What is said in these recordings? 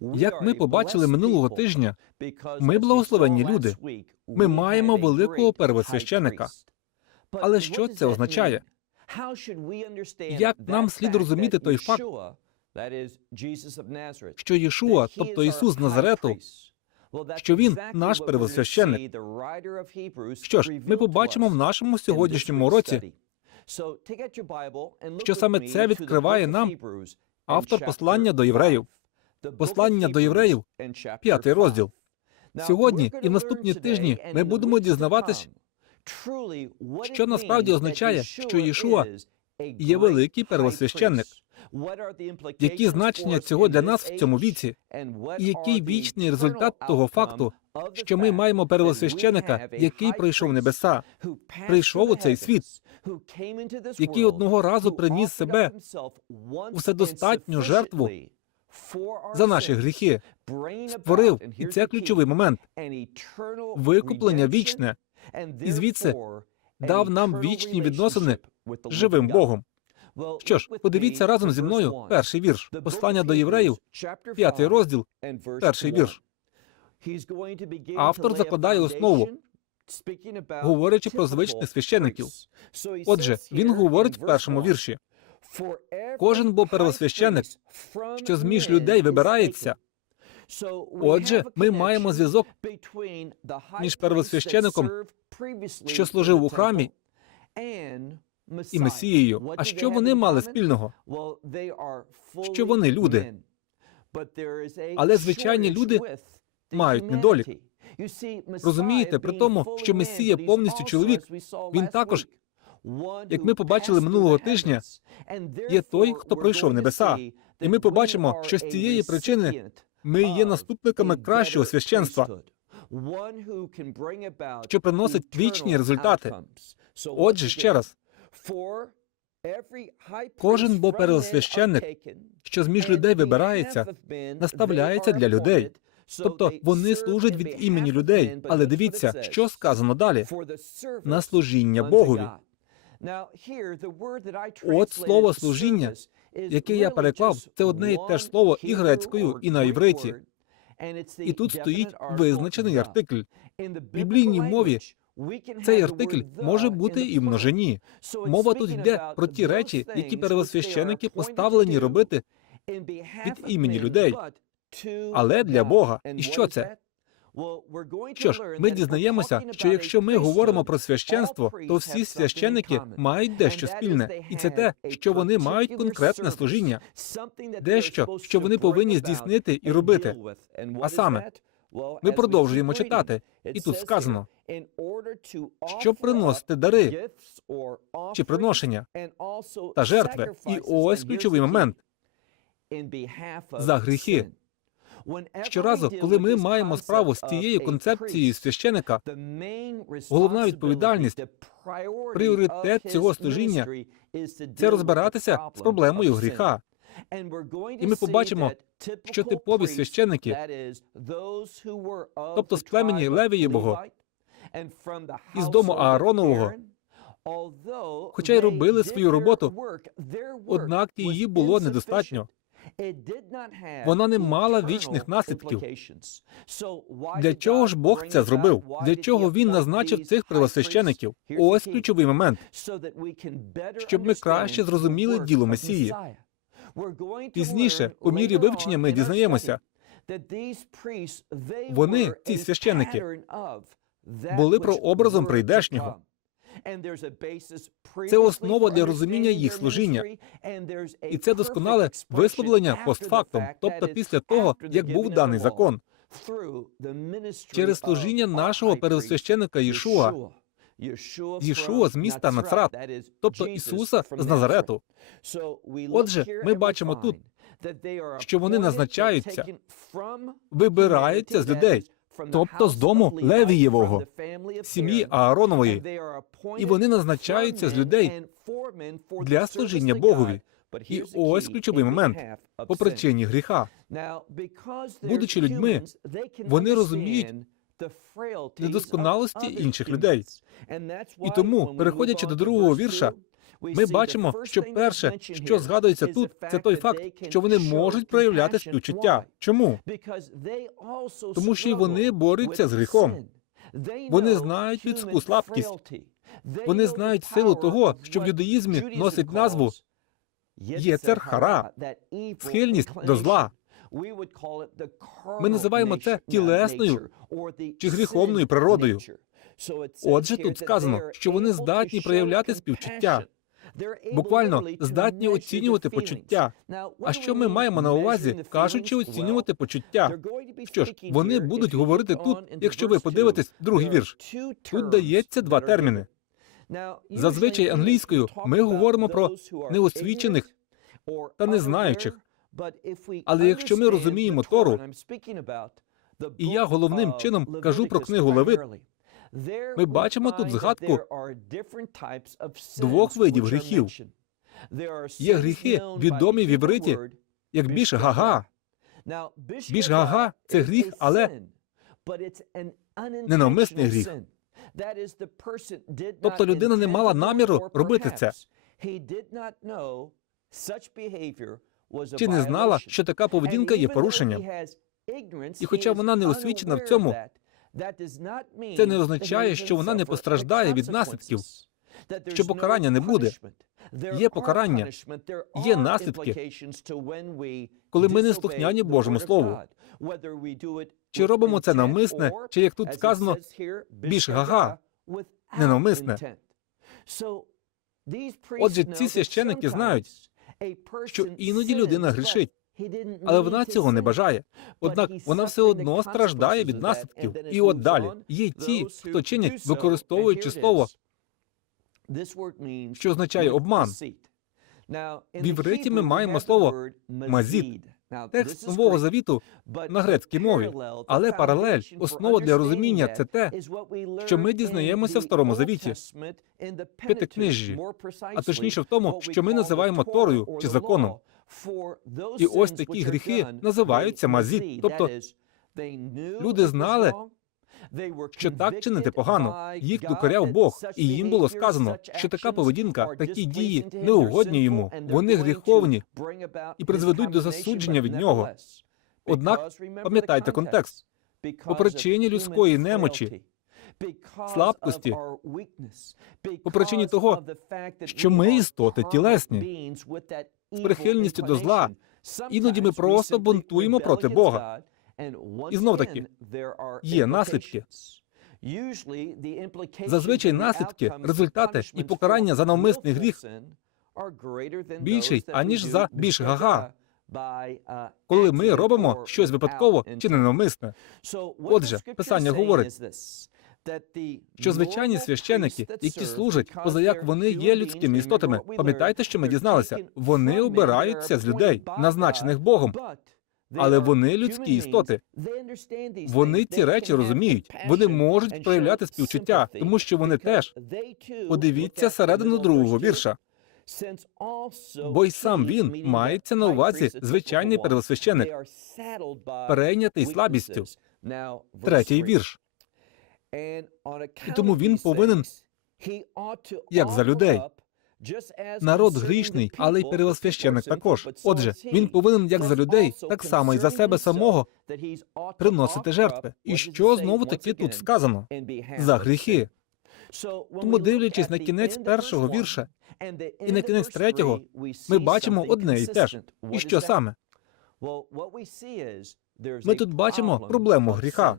Як ми побачили минулого тижня, ми благословенні люди. Ми маємо великого первосвященика. Але що це означає? Як нам слід розуміти той факт, Що Єшуа, тобто Ісус Назарету, що він наш первосвященник. що ж, ми побачимо в нашому сьогоднішньому уроці, що саме це відкриває нам автор послання до євреїв, послання до євреїв, п'ятий розділ. Сьогодні і в наступні тижні ми будемо дізнаватись, що насправді означає, що Єшуа є великий первосвященник, які значення цього для нас в цьому віці, і який вічний результат того факту, що ми маємо первосвященика, який пройшов небеса, прийшов у цей світ, який одного разу приніс себе у вседостатню жертву за наші гріхи, створив, і це ключовий момент, викуплення вічне, і звідси дав нам вічні відносини з живим Богом. Що ж, подивіться разом зі мною перший вірш, послання до євреїв, п'ятий розділ, перший вірш. Автор закладає основу, говорячи про звичних священиків. Отже, він говорить в першому вірші: кожен бо первосвященик, що зміж людей вибирається. Отже, ми маємо зв'язок між первосвящеником, що служив у храмі, і Месією. А що вони мали спільного? Що вони люди. Але звичайні люди мають недолік. Розумієте, при тому, що Месія повністю чоловік, він також, як ми побачили минулого тижня, є той, хто пройшов небеса. І ми побачимо, що з цієї причини ми є наступниками кращого священства, що приносить вічні результати. Отже, ще раз, кожен бо первосвященник, що зміж людей вибирається, наставляється для людей. Тобто вони служать від імені людей. Але дивіться, що сказано далі на служіння Богові. От слово служіння, яке я переклав, це одне і те ж слово і грецькою, і на івриті. І тут стоїть визначений артикль. В біблійній мові цей артикль може бути і в множині. Мова тут йде про ті речі, які первосвященики поставлені робити від імені людей, але для Бога. І що це? Що ж, ми дізнаємося, що якщо ми говоримо про священство, то всі священики мають дещо спільне, і це те, що вони мають конкретне служіння, дещо, що вони повинні здійснити і робити. А саме, ми продовжуємо читати, і тут сказано, щоб приносити дари чи приношення та жертви. І ось ключовий момент. за гріхи. Щоразу, коли ми маємо справу з цією концепцією священика, головна відповідальність, пріоритет цього служіння це розбиратися з проблемою гріха. І ми побачимо, що типові священники, тобто з племені Левієвого, із дому Ааронового, хоча й робили свою роботу, однак її було недостатньо. Вона не мала вічних наслідків. Для чого ж Бог це зробив? Для чого він назначив цих первосвящеників? Ось ключовий момент, щоб ми краще зрозуміли діло Месії. Пізніше, по мірі вивчення, ми дізнаємося, вони, ці священники, були прообразом прийдешнього. Це основа для розуміння їх служіння. І це досконале висловлення постфактум, тобто після того, як був даний закон, через служіння нашого первосвященика Ішуа, Ішуа з міста Нацрат, тобто Ісуса з Назарету. Отже, ми бачимо тут, що вони назначаються, вибираються з людей, тобто з дому Левієвого, сім'ї Ааронової, і вони назначаються з людей для служіння Богові. І ось ключовий момент по причині гріха. Будучи людьми, вони розуміють недосконалості інших людей. І тому, переходячи до другого вірша, ми бачимо, що перше, що згадується тут, це той факт, що вони можуть проявляти співчуття. Чому? Тому що й вони борються з гріхом. Вони знають людську слабкість. Вони знають силу того, що в юдаїзмі носить назву Єцер Хара, схильність до зла. Ми називаємо це тілесною чи гріховною природою. Отже, тут сказано, що вони здатні проявляти співчуття, буквально здатні оцінювати почуття. А що ми маємо на увазі, кажучи оцінювати почуття? Що ж, вони будуть говорити тут, якщо ви подивитесь другий вірш. Тут дається два терміни. Зазвичай англійською ми говоримо про неосвічених та незнаючих. Але якщо ми розуміємо Тору, І я головним чином кажу про книгу Левит, ми бачимо тут згадку двох видів гріхів. Є гріхи, відомі в івриті, як біш гага. Біж гага це гріх, але ненавмисний гріх. Тобто людина не мала наміру робити це. Чи не знала, що така поведінка є порушенням? І хоча вона не освічена в цьому, Це не означає, що вона не постраждає від наслідків, що покарання не буде. Є покарання, є наслідки, коли ми не слухняні Божому Слову. Чи робимо це навмисне, чи як тут сказано, більш гага, ненавмисне. Отже, ці священники знають, що іноді людина грішить, але вона цього не бажає. Однак вона все одно страждає від наслідків. І от далі є ті, хто чинять, використовуючи слово, що означає обман. В івриті ми маємо слово «мазід». Текст Нового Завіту на грецькій мові, але паралель, основа для розуміння це те, що ми дізнаємося в Старому Завіті, П'ятикнижжі, а точніше в тому, що ми називаємо Торою чи законом. І ось такі гріхи називаються мазід, тобто люди знали, що так чинити погано. Їх докоряв Бог, і їм було сказано, що така поведінка, такі дії неугодні йому, вони гріховні і призведуть до засудження від нього. Однак пам'ятайте контекст. по причині людської немочі, слабкості, по причині того, що ми істоти тілесні, з прихильністю до зла. Іноді ми просто бунтуємо проти Бога. І знов таки є наслідки. Зазвичай наслідки, результати і покарання за навмисний гріх більший, аніж за більш гага, коли ми робимо щось випадково чи ненавмисне. Отже, Писання говорить, Що звичайні священики, які служать, позаяк вони є людськими істотами. Пам'ятайте, що ми дізналися, вони обираються з людей, назначених Богом, але вони людські істоти. Вони ці речі розуміють. Вони можуть проявляти співчуття, тому що вони теж подивіться середину другого вірша. Бо й сам він мається на увазі звичайний первосвященик, перейнятий слабістю. Третій вірш. І тому він повинен, як за людей. Народ грішний, але й первосвященик також. Отже, він повинен як за людей, так само і за себе самого приносити жертви. І що знову таки тут сказано? За гріхи. Тому, дивлячись на кінець першого вірша І на кінець третього ми бачимо одне і те ж. І що саме? Ми тут бачимо проблему гріха.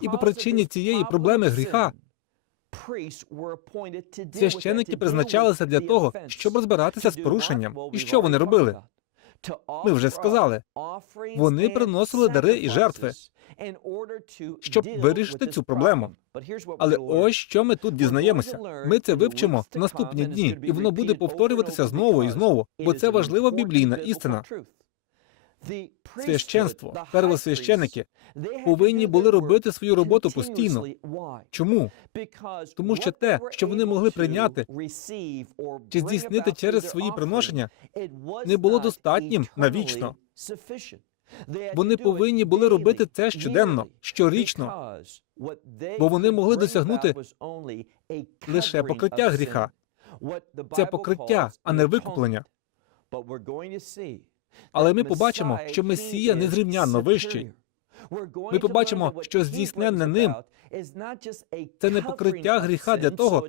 І по причині цієї проблеми гріха священики призначалися для того, щоб розбиратися з порушенням. І що вони робили? Ми вже сказали, вони приносили дари і жертви, щоб вирішити цю проблему. Але ось що ми тут дізнаємося. Ми це вивчимо в наступні дні, і воно буде повторюватися знову і знову, бо це важлива біблійна істина. Священство, первосвященики повинні були робити свою роботу постійно. Чому? Тому що те, що вони могли прийняти Чи здійснити через свої приношення, не було достатнім навічно. Вони повинні були робити це щоденно, щорічно, бо вони могли досягнути Лише покриття гріха. Це покриття, а не викуплення. Але ми побачимо, що Месія незрівнянно вищий. Ми побачимо, що здійсненне ним це не покриття гріха для того,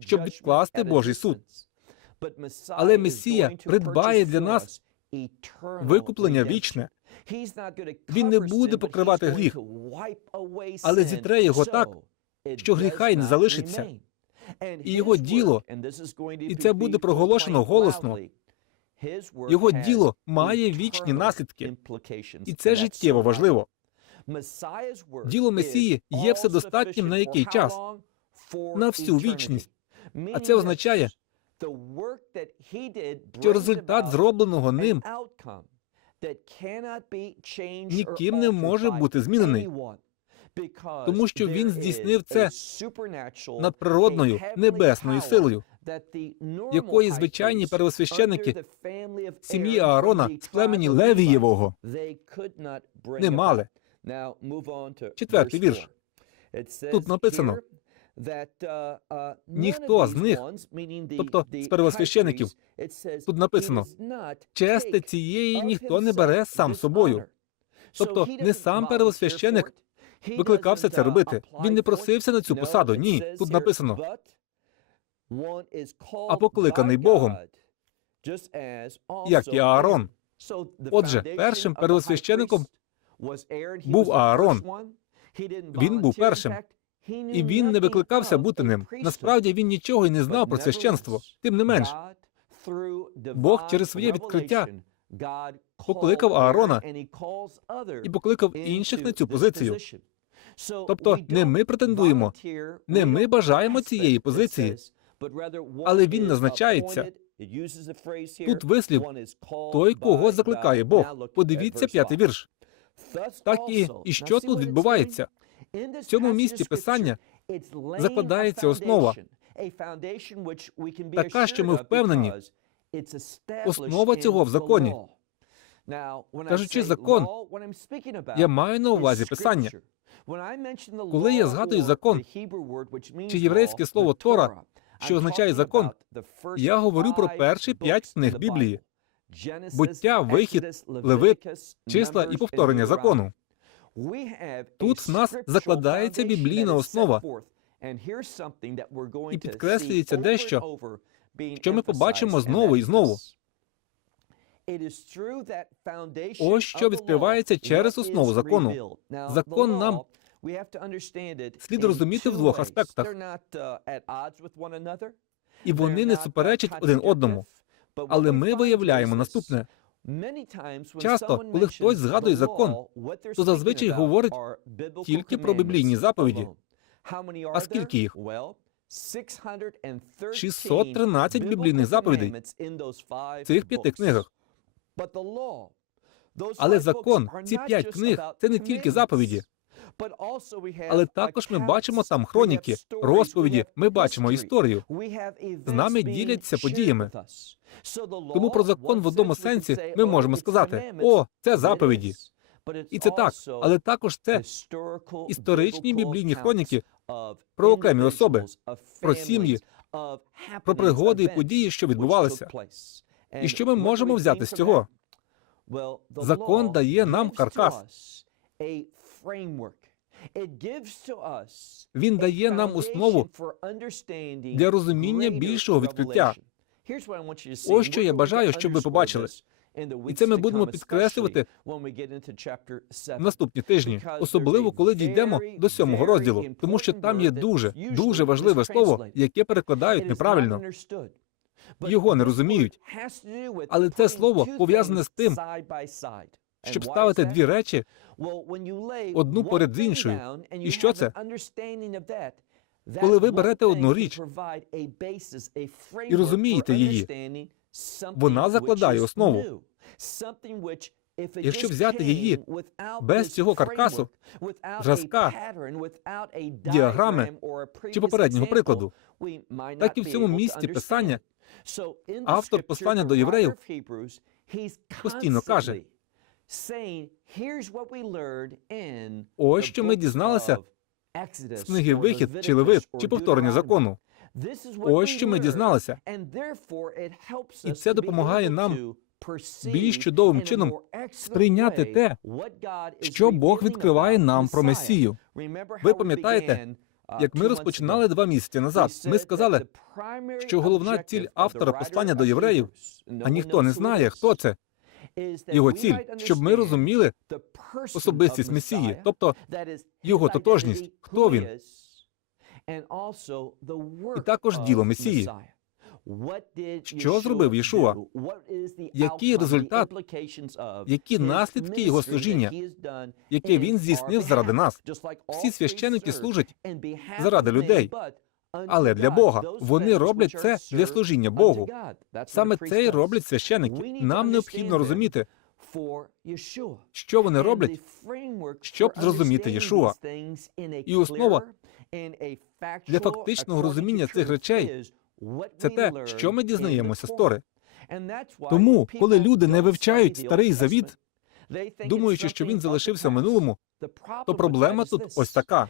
щоб відкласти Божий суд. Але Месія придбає для нас Викуплення вічне. Він не буде покривати гріх, але зітре його так, що гріха й не залишиться. І його діло, І це буде проголошено голосно. Його діло має вічні наслідки, і це життєво важливо. Діло Месії є вседостатнім на який час? На всю вічність. А це означає, що результат зробленого ним ніким не може бути змінений, тому що він здійснив це надприродною небесною силою, якої звичайні первосвященники сім'ї Аарона з племені Левієвого не мали. Четвертий вірш. Тут написано, ніхто з них, тобто з первосвящеників, тут написано, чести цієї ніхто не бере сам собою. Тобто не сам первосвященик Викликався це робити. Він не просився на цю посаду. Ні, тут написано. А покликаний Богом, як і Аарон. Отже, першим первосвящеником був Аарон. Він був першим, І він не викликався бути ним. Насправді він нічого й не знав про священство. Тим не менш, Бог через своє відкриття покликав Аарона і покликав інших на цю позицію. Тобто не ми претендуємо, не ми бажаємо цієї позиції, але він назначається. Тут вислів той, кого закликає Бог. Подивіться п'ятий вірш. Так і, і що тут відбувається? В цьому місці писання закладається основа, така, що ми впевнені, основа цього в законі. Кажучи закон, Я маю на увазі писання. Коли я згадую закон, чи єврейське слово Тора, що означає закон, я говорю про перші п'ять книг Біблії: буття, вихід, левит, числа і повторення закону. Тут в нас закладається біблійна основа, І підкреслюється дещо, що ми побачимо знову і знову. Ось що відкривається через основу закону. Закон нам слід розуміти в двох аспектах. І вони не суперечать один одному. Але ми виявляємо наступне: Часто, коли хтось згадує закон, то зазвичай говорить тільки про біблійні заповіді. А скільки їх? 613 біблійних заповідей в цих п'яти книгах. Але закон, ці п'ять книг, це не тільки заповіді. Але також ми бачимо там хроніки, розповіді, ми бачимо історію. З нами діляться подіями. Тому про закон в одному сенсі ми можемо сказати: о, це заповіді. І це так, але також це історичні біблійні хроніки про окремі особи, про сім'ї, про пригоди і події, що відбувалися. І що ми можемо взяти з цього? Закон дає нам каркас. Він дає нам основу для розуміння більшого відкриття. Ось що я бажаю, щоб ви побачили. І це ми будемо підкреслювати в наступні тижні, особливо коли дійдемо до сьомого розділу, тому що там є дуже, дуже важливе слово, яке перекладають неправильно. Його не розуміють. Але це слово пов'язане з тим, щоб ставити дві речі одну поряд з іншою. І що це? Коли ви берете одну річ і розумієте її, вона закладає основу. Якщо взяти її без цього каркасу, зразка, діаграми чи попереднього прикладу, так і в цьому місці писання автор послання до євреїв постійно каже, ось що ми дізналися з книги Вихід чи Левит, чи повторення закону. Ось що ми дізналися. І це допомагає нам більш чудовим чином сприйняти те, що Бог відкриває нам про Месію. Ви пам'ятаєте, Як ми розпочинали два місяці назад, ми сказали, що головна ціль автора послання до євреїв, а ніхто не знає, хто це. Його ціль, щоб ми розуміли особистість Месії, тобто його тотожність, хто він. і також діло Месії. Що зробив Єшуа? Який результат, які наслідки його служіння, яке він здійснив заради нас. Всі священики служать заради людей, але для Бога. Вони роблять це для служіння Богу. Саме це і роблять священики. Нам необхідно розуміти, що вони роблять, щоб зрозуміти Єшуа. І основа для фактичного розуміння цих речей це те, що ми дізнаємося з Тори. Тому, коли люди не вивчають старий завіт, думаючи, що він залишився в минулому, то проблема тут ось така.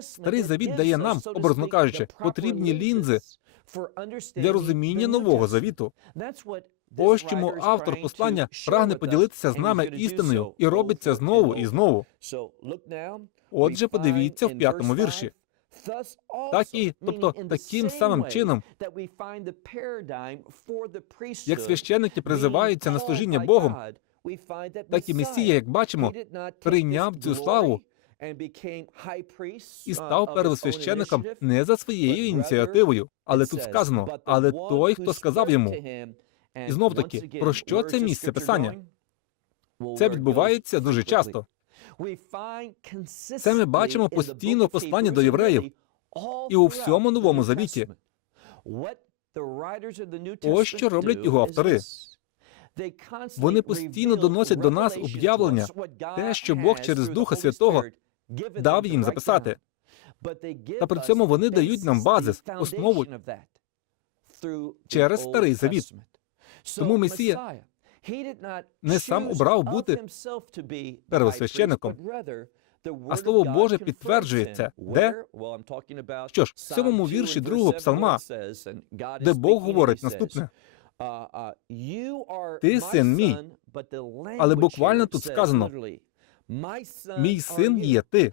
Старий завіт дає нам, образно кажучи, потрібні лінзи Для розуміння нового завіту. Ось чому автор послання прагне поділитися з нами істиною і робить це знову і знову. Отже, подивіться в п'ятому вірші. Так і, тобто, таким самим чином, Як священники призиваються на служіння Богом, так і Месія, як бачимо, прийняв цю славу і став первосвященником не за своєю ініціативою, але тут сказано, але той, хто сказав йому. І знов таки, про що це місце писання? Це відбувається дуже часто. Це ми бачимо постійно в посланні до євреїв і у всьому новому завіті. Ось що роблять його автори. Вони постійно доносять до нас об'явлення, те, що Бог через Духа Святого дав їм записати. Та при цьому вони дають нам базис, основу через Старий Завіт. Тому Месія не сам обрав бути первосвященником, а Слово Боже підтверджує це. Де? Що ж, в сьомому вірші другого псалма, де Бог говорить наступне. Ти син мій, Але буквально тут сказано, Мій син є ти.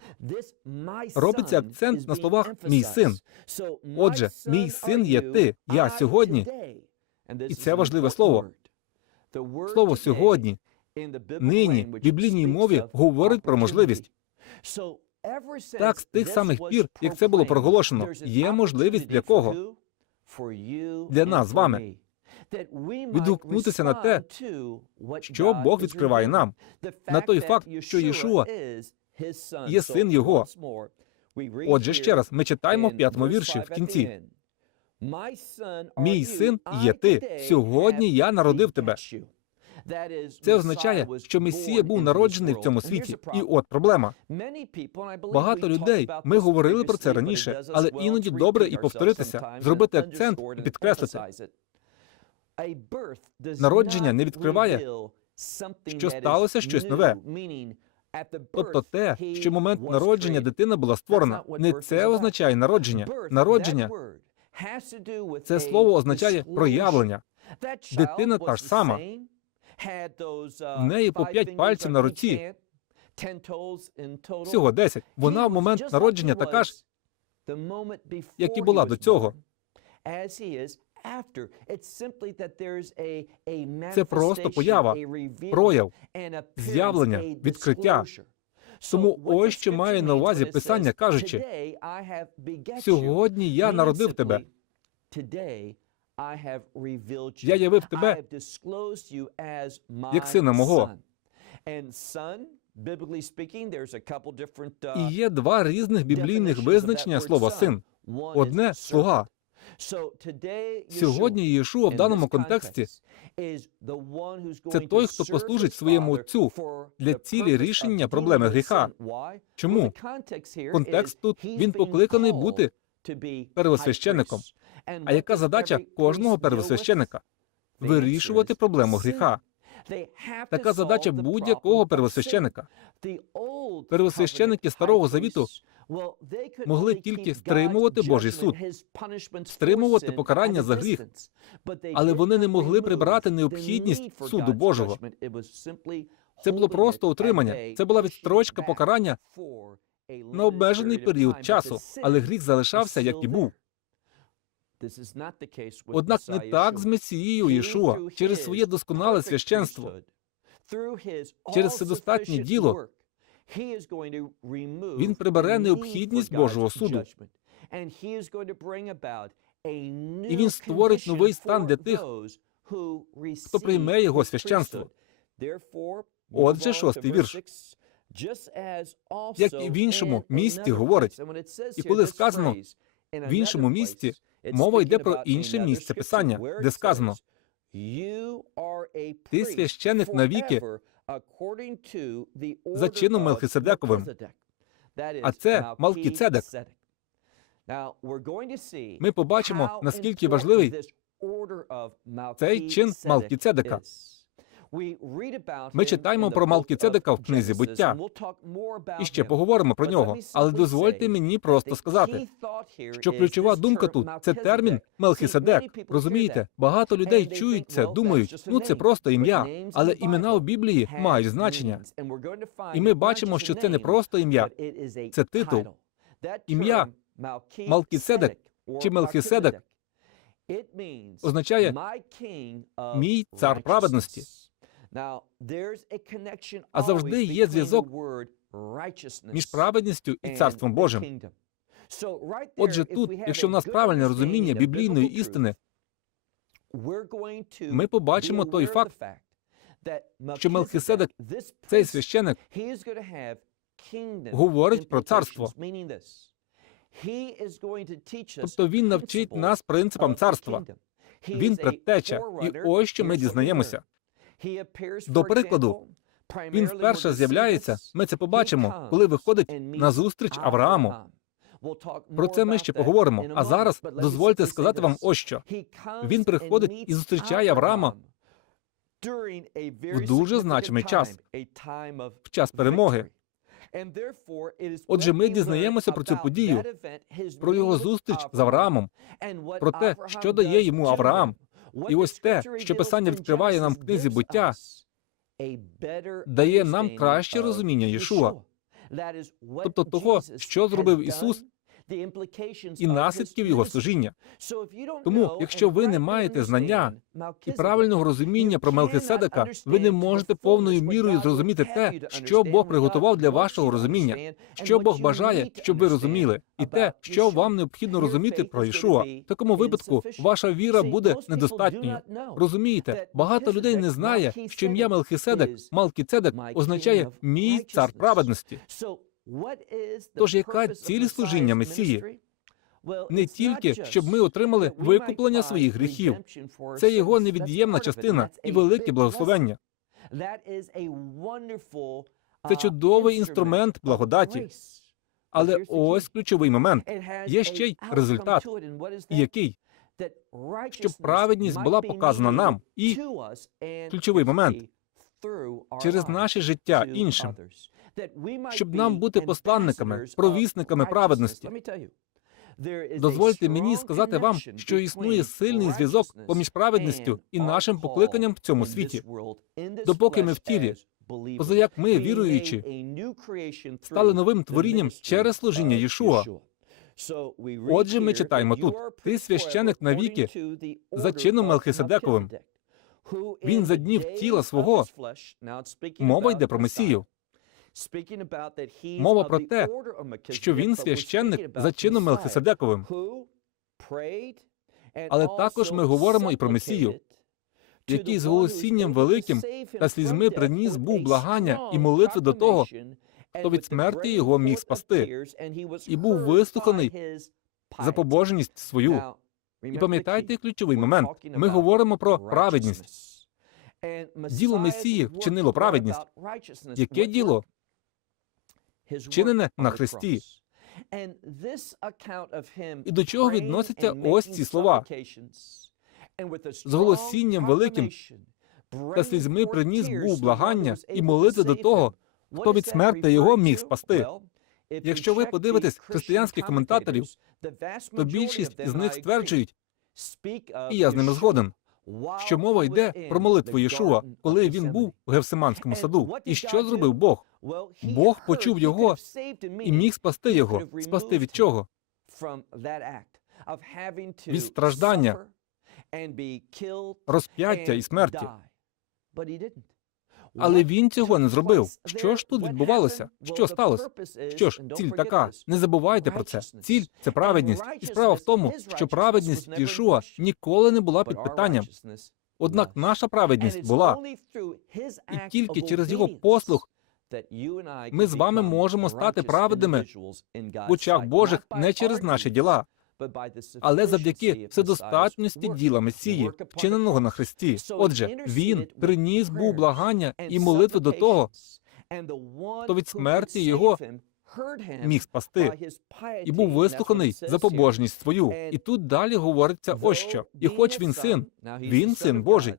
Робиться акцент на словах мій син. Отже, мій син є ти. Я сьогодні. І це важливе слово. Слово сьогодні, нині в біблійній мові говорить про можливість. Так, з тих самих пір, як це було проголошено, є можливість для кого? Для нас з вами. Відгукнутися на те, що Бог відкриває нам, на той факт, що Єшуа є син його. Отже, ще раз, ми читаємо в п'ятому вірші в кінці. Мій син є ти. Сьогодні я народив тебе. Це означає, що Месія був народжений в цьому світі. І от проблема. Багато людей, ми говорили про це раніше, але іноді добре і повторитися, зробити акцент і підкреслити. Народження не відкриває, що сталося щось нове. Тобто те, що момент народження дитина була створена, не це означає народження. Народження це слово означає проявлення. Дитина та ж сама. В неї по п'ять пальців на руці, всього десять. Вона в момент народження така ж, як і була до цього. Це просто поява, прояв, з'явлення, відкриття. Тому ось що має на увазі писання, кажучи, сьогодні я народив тебе. Я явив тебе як сина мого. uh, І є два різних біблійних визначення слова син. Одне слуга. Сьогодні Єшуа в даному контексті це той, хто послужить своєму отцю для цілі рішення проблеми гріха. Чому? Контекст тут він покликаний бути Первосвященником. А яка задача кожного первосвященника? Вирішувати проблему гріха. Така задача будь-якого первосвященика. Первосвященники Старого Завіту могли тільки стримувати Божий суд, стримувати покарання за гріх, але вони не могли прибрати необхідність суду Божого. Це було просто утримання. Це була відстрочка покарання на обмежений період часу, але гріх залишався, як і був. Однак не так з Месією Єшуа через своє досконале священство. через вседостатнє діло Він прибере необхідність Божого суду. І він створить новий стан для тих, хто прийме його священство. Отже, шостий вірш. Як і в іншому місті говорить. І коли сказано В іншому місті мова йде про інше місце писання, де сказано Ти священик навіки за чином Мелхиседековим. А це Малкіцедек. Ми побачимо, наскільки важливий цей чин Малкіцедека. Ми читаємо про Малкіцедека в книзі буття. І ще поговоримо про нього. Але дозвольте мені просто сказати, що ключова думка тут це термін Мелхиседек. Розумієте, багато людей чують це, думають, ну це просто ім'я, але імена у Біблії мають значення. І ми бачимо, що це не просто ім'я, це титул. Ім'я Малкіцедек чи Мелхиседек означає мій цар праведності. А завжди є зв'язок між праведністю і царством Божим. Отже, тут, якщо в нас правильне розуміння біблійної істини, ми побачимо той факт, що Мелхиседек, цей священик, говорить про царство. Тобто він навчить нас принципам царства. Він предтеча, і ось що ми дізнаємося. До прикладу, Він вперше з'являється. Ми це побачимо, коли виходить на зустріч Аврааму. Про це ми ще поговоримо. А зараз дозвольте сказати вам ось що. Він приходить і зустрічає Авраама в дуже значимий час, в час перемоги. Отже, ми дізнаємося про цю подію, Про його зустріч з Авраамом, про те, що дає йому Авраам. І ось те, що Писання відкриває нам в книзі буття, дає нам краще розуміння Єшуа, тобто того, що зробив Ісус і наслідків його служіння. Тому, якщо ви не маєте знання і правильного розуміння про Мелхиседека, ви не можете повною мірою зрозуміти те, що Бог приготував для вашого розуміння, що Бог бажає, щоб ви розуміли, і те, що вам необхідно розуміти про Ішуа. В такому випадку ваша віра буде недостатньою. Розумієте, багато людей не знає, що ім'я Мелхиседек, Малкіцедек означає мій цар праведності. Тож яка ціль служіння Месії? Не тільки щоб ми отримали викуплення своїх гріхів. Це його невід'ємна частина і велике благословення. Це чудовий інструмент благодаті. Але ось ключовий момент. Є ще й результат. Який? Щоб праведність була показана нам. І ключовий момент через наше життя іншим, щоб нам бути посланниками, провісниками праведності. Дозвольте мені сказати вам, що існує сильний зв'язок поміж праведністю і нашим покликанням в цьому світі. Допоки ми в тілі, поза як ми, віруючи, стали новим творінням через служіння Єшуа. Отже, ми читаємо тут: ти священик навіки за чином Мелхиседековим. Він за днів тіла свого. Мова йде про Месію. Мова про те, що він священник за чином Мелхиседековим. Але також ми говоримо і про Месію, який з голосінням великим та слізьми приніс був благання і молитви до того, хто від смерті його міг спасти, і був вислуханий за побожність свою. І пам'ятайте ключовий момент. Ми говоримо про праведність. Діло Месії вчинило праведність. Яке діло? Вчинене на Христі. І до чого відносяться ось ці слова? З голосінням великим Та слізьми приніс був благання і молитви до того, хто від смерти його міг спасти. Якщо ви подивитесь християнських коментаторів, То більшість із них стверджують, і я з ними згоден, що мова йде про молитву Єшуа, коли він був у Гевсиманському саду. І що зробив Бог? Бог почув його І міг спасти його. Спасти від чого? Від страждання, Розп'яття і смерті. Але він цього не зробив. Що ж тут відбувалося? Що сталося? Що ж, ціль така. Не забувайте про це. Ціль це праведність. І справа в тому, що праведність Єшуа ніколи не була під питанням. Однак наша праведність була, і тільки через його послуг ми з вами можемо стати праведними в очах Божих не через наші діла, але завдяки вседостатності діла Месії, вчиненого на Христі. Отже, він приніс був благання і молитви до того, хто від смерті його міг спасти, і був вислуханий за побожність свою. І тут далі говориться ось що. І хоч він син, він син Божий.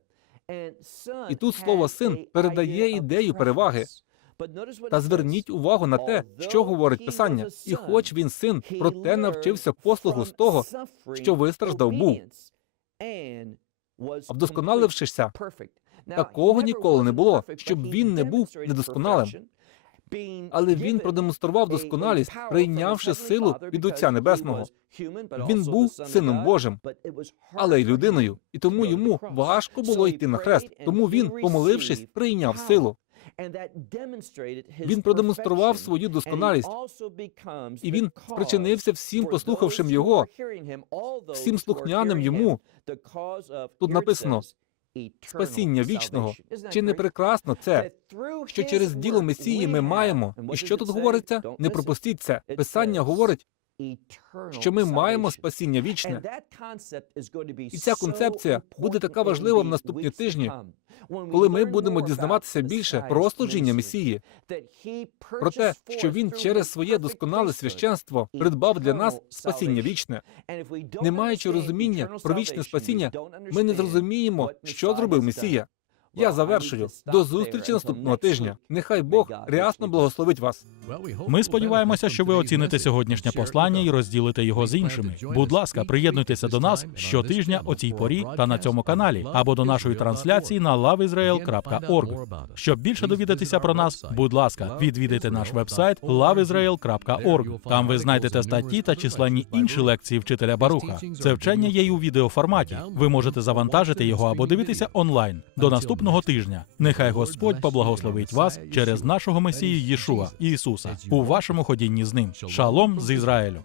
І тут слово син передає ідею переваги. Та зверніть увагу на те, що говорить Писання. І хоч він син, проте навчився послугу з того, що вистраждав був, вдосконалившися. Такого ніколи не було, щоб він не був недосконалим. Але він продемонстрував досконалість, прийнявши силу від Отця Небесного. Він був сином Божим, але й людиною, і тому йому важко було йти на хрест. Тому він, помолившись, прийняв силу. Він продемонстрував свою досконалість, і він спричинився всім послухавшим його, всім слухняним йому. Тут написано Спасіння вічного. Чи не прекрасно це, що через діло Месії ми маємо? І що тут говориться? Не пропустіть це. Писання говорить, що ми маємо спасіння вічне. І ця концепція буде така важлива в наступні тижні, коли ми будемо дізнаватися більше про служіння Месії, про те, що він через своє досконале священство придбав для нас спасіння вічне. Не маючи розуміння про вічне спасіння, ми не зрозуміємо, що зробив Месія. Я завершую. До зустрічі наступного тижня. Нехай Бог рясно благословить вас. Ми сподіваємося, що ви оціните сьогоднішнє послання і розділите його з іншими. Будь ласка, приєднуйтеся до нас щотижня о цій порі та на цьому каналі або до нашої трансляції на loveisrael.org. Щоб більше довідатися про нас, будь ласка, відвідайте наш вебсайт loveisrael.org. Там ви знайдете статті та численні інші лекції вчителя Баруха. Це вчення є й у відеоформаті. Ви можете завантажити його або дивитися онлайн. До наступного тижня. Нехай Господь поблагословить вас через нашого Месію Єшуа Ісуса у вашому ходінні з ним. Шалом з Ізраїлю.